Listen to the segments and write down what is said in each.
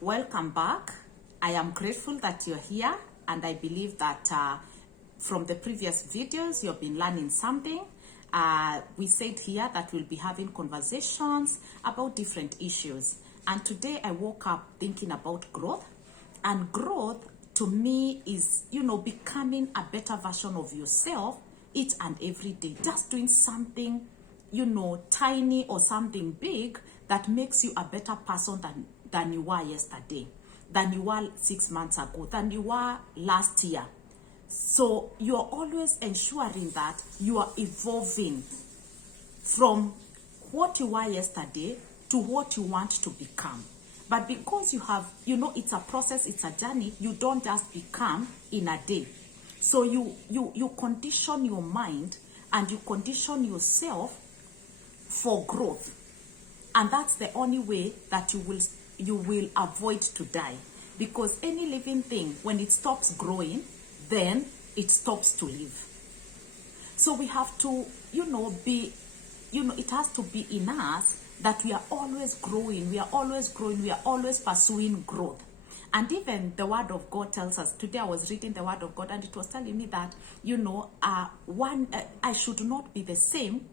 Welcome back. I am grateful that you're here, and I believe that from the previous videos you've been learning something. We said here that we'll be having conversations about different issues, and today I woke up thinking about growth. And growth to me is, becoming a better version of yourself each and every day, just doing something tiny or something big that makes you a better person than you were yesterday, than you were 6 months ago, than you were last year. So you're always ensuring that you are evolving from what you were yesterday to what you want to become. But because you have, it's a process, it's a journey, you don't just become in a day. So you condition your mind and you condition yourself for growth. And that's the only way that you will avoid to die. Because any living thing, when it stops growing, then it stops to live. So we have to, it has to be in us that we are always growing, we are always pursuing growth. And even the word of God tells us, today I was reading the word of God and it was telling me that, I should not be the same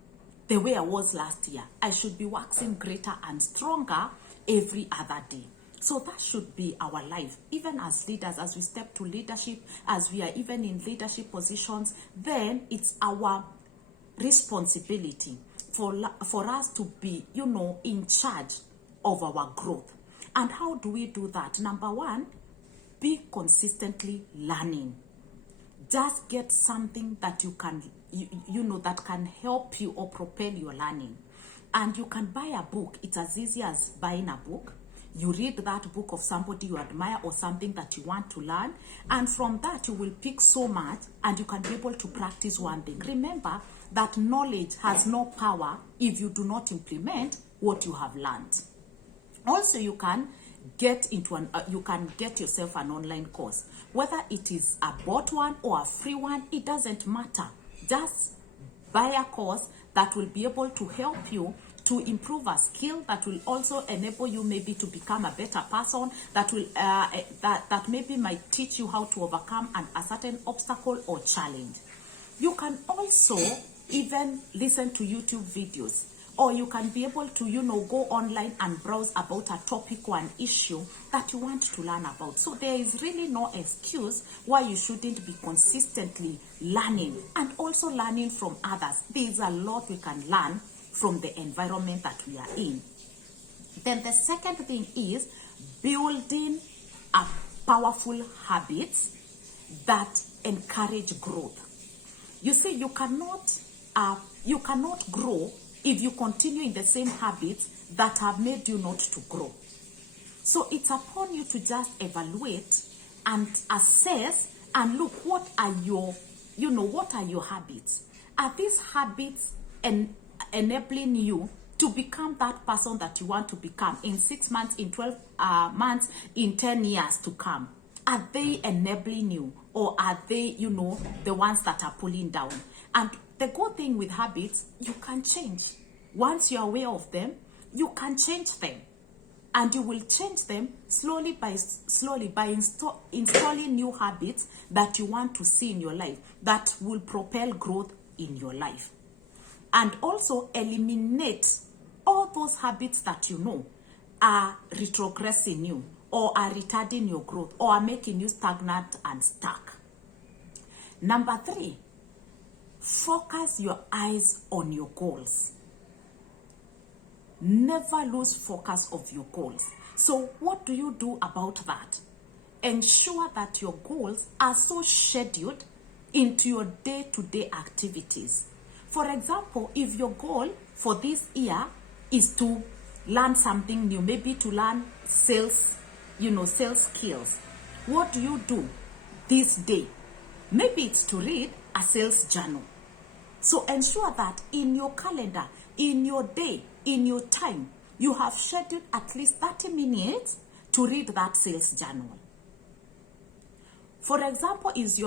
the way I was last year. I should be waxing greater and stronger every other day. So that should be our life. Even as leaders, as we step to leadership, as we are even in leadership positions, then it's our responsibility for us to be, in charge of our growth. And how do we do that? Number one, be consistently learning. Just get something that you can, that can help you or propel your learning. And you can buy a book. It's as easy as buying a book. You read that book of somebody you admire or something that you want to learn. And from that, you will pick so much and you can be able to practice one thing. Remember that knowledge has no power if you do not implement what you have learned. Also, you can get yourself an online course. Whether it is a bought one or a free one, it doesn't matter. Just buy a course that will be able to help you to improve a skill, that will also enable you maybe to become a better person, that will that maybe might teach you how to overcome a certain obstacle or challenge. You can also even listen to YouTube videos, or you can be able to, go online and browse about a topic or an issue that you want to learn about. So there is really no excuse why you shouldn't be consistently learning and also learning from others. There's a lot we can learn from the environment that we are in. Then the second thing is building a powerful habits that encourage growth. You see, you cannot grow if you continue in the same habits that have made you not to grow. So it's upon you to just evaluate and assess and look, what are your habits? Are these habits enabling you to become that person that you want to become in 6 months, in 12 months, in 10 years to come? Are they enabling you, or are they, the ones that are pulling down? And the good thing with habits, you can change. Once you're aware of them, you can change them. And you will change them slowly by installing new habits that you want to see in your life, that will propel growth in your life. And also eliminate all those habits that are retrogressing you, or are retarding your growth, or are making you stagnant and stuck. Number 3, focus your eyes on your goals. Never lose focus of your goals. So what do you do about that? Ensure that your goals are so scheduled into your day-to-day activities. For example, if your goal for this year is to learn something new, maybe to learn sales skills, what do you do this day? Maybe it's to read a sales journal. So ensure that in your calendar, in your day, in your time, you have scheduled at least 30 minutes to read that sales journal. For example, if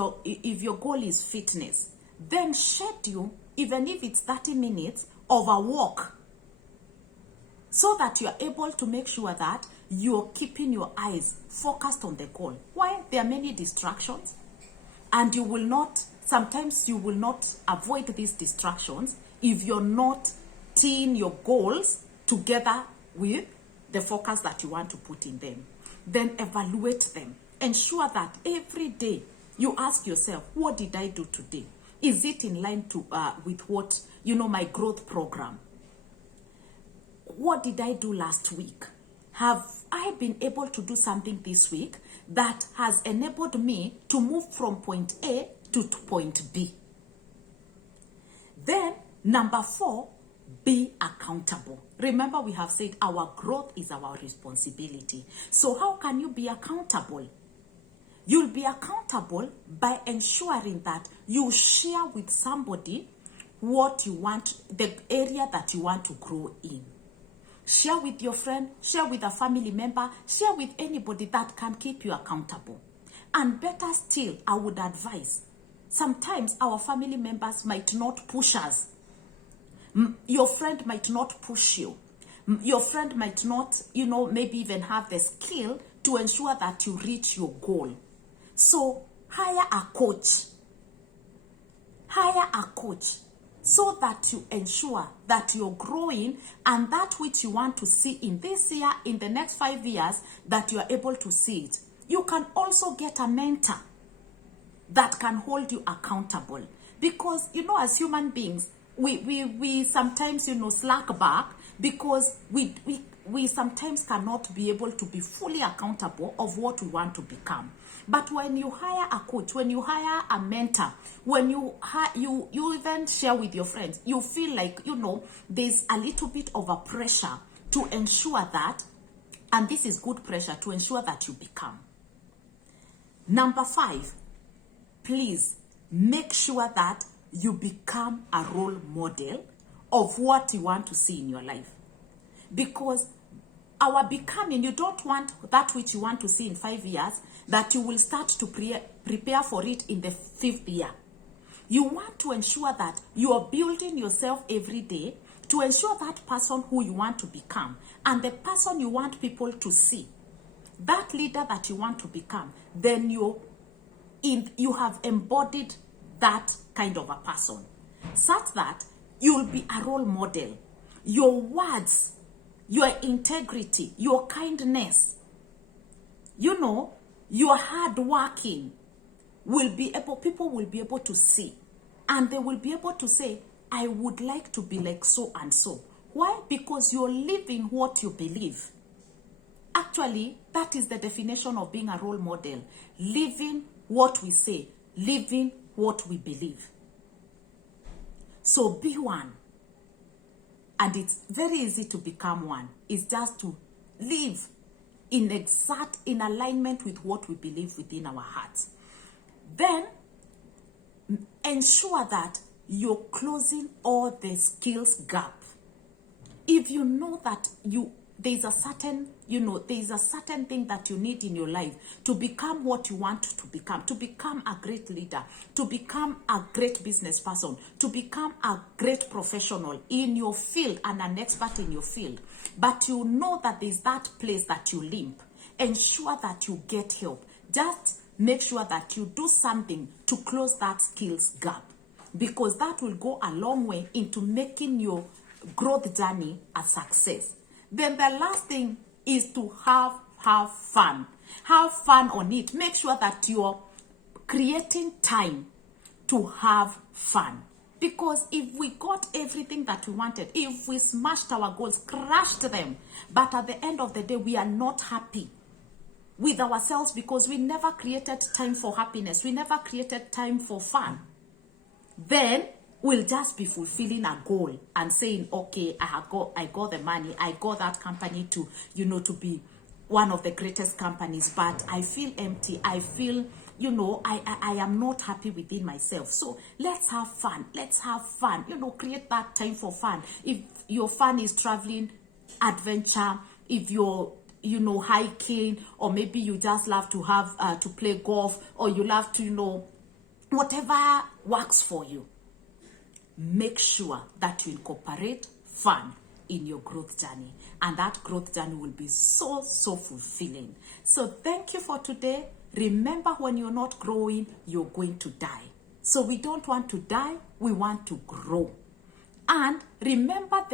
your goal is fitness, then schedule, even if it's 30 minutes, of a walk so that you are able to make sure that you're keeping your eyes focused on the goal. Why? There are many distractions, and you will not, sometimes you will not avoid these distractions if you're not teeing your goals together with the focus that you want to put in them. Then evaluate them. Ensure that every day you ask yourself, what did I do today? Is it in line to with what, my growth program? What did I do last week? Have I been able to do something this week that has enabled me to move from point A to point B? Then, number 4, be accountable. Remember, we have said our growth is our responsibility. So how can you be accountable? You'll be accountable by ensuring that you share with somebody what you want, the area that you want to grow in. Share with your friend, share with a family member, share with anybody that can keep you accountable. And better still, I would advise, sometimes our family members might not push us. Your friend might not push you. Your friend might not, maybe even have the skill to ensure that you reach your goal. So hire a coach. Hire a coach so that you ensure that you're growing, and that which you want to see in this year, in the next 5 years, that you are able to see it. You can also get a mentor that can hold you accountable. Because, as human beings, we sometimes, slack back because we sometimes cannot be able to be fully accountable of what we want to become. But when you hire a coach, when you hire a mentor, when you even share with your friends, you feel like, there's a little bit of a pressure to ensure that, and this is good pressure, to ensure that you become. Number 5, please make sure that you become a role model of what you want to see in your life. Because our becoming, you don't want that which you want to see in 5 years, that you will start to prepare for it in the 5th year. You want to ensure that you are building yourself every day to ensure that person who you want to become, and the person you want people to see, that leader that you want to become, then you have embodied that kind of a person, such that you'll be a role model. Your words, your integrity, your kindness, your hard working people will be able to see, and they will be able to say, I would like to be like so and so. Why? Because you're living what you believe. Actually, that is the definition of being a role model. Living what we say, living what we believe. So be one. And it's very easy to become one. It's just to live in alignment with what we believe within our hearts. Then ensure that you're closing all the skills gap. If you know that there's a certain thing that you need in your life to become what you want to become a great leader, to become a great business person, to become a great professional in your field and an expert in your field, but you know that there's that place that you limp, ensure that you get help. Just make sure that you do something to close that skills gap, because that will go a long way into making your growth journey a success. Then the last thing is to have fun. Have fun on it. Make sure that you're creating time to have fun. Because if we got everything that we wanted, if we smashed our goals, crushed them, but at the end of the day, we are not happy with ourselves because we never created time for happiness, we never created time for fun, then we'll just be fulfilling a goal and saying, okay, I got the money, I got that company to, to be one of the greatest companies, but I feel empty, I feel, I am not happy within myself. So let's have fun, create that time for fun. If your fun is traveling, adventure, if you're hiking, or maybe you just love to have to play golf, or you love to whatever works for you, make sure that you incorporate fun in your growth journey, and that growth journey will be so fulfilling. So thank you for today. Remember, when you're not growing, you're going to die. So we don't want to die, we want to grow. And remember,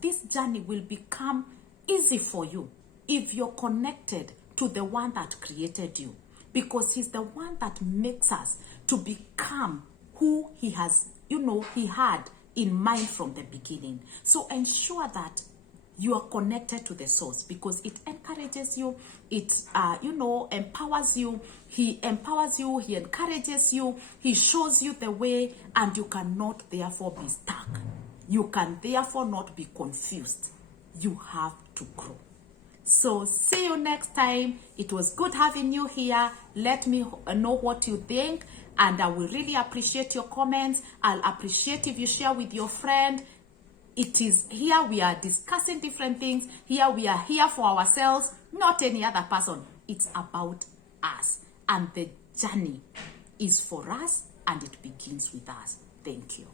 this journey will become easy for you if you're connected to the one that created you, because he's the one that makes us to become who he has, he had in mind from the beginning. So ensure that you are connected to the source, because it encourages you, it empowers you. He empowers you, he encourages you, he shows you the way, and you cannot therefore be stuck. You can therefore not be confused. You have to grow. So see you next time. It was good having you here. Let me know what you think, and I will really appreciate your comments. I'll appreciate if you share with your friend. It is here we are discussing different things. Here we are here for ourselves, not any other person. It's about us, and the journey is for us, and it begins with us. Thank you.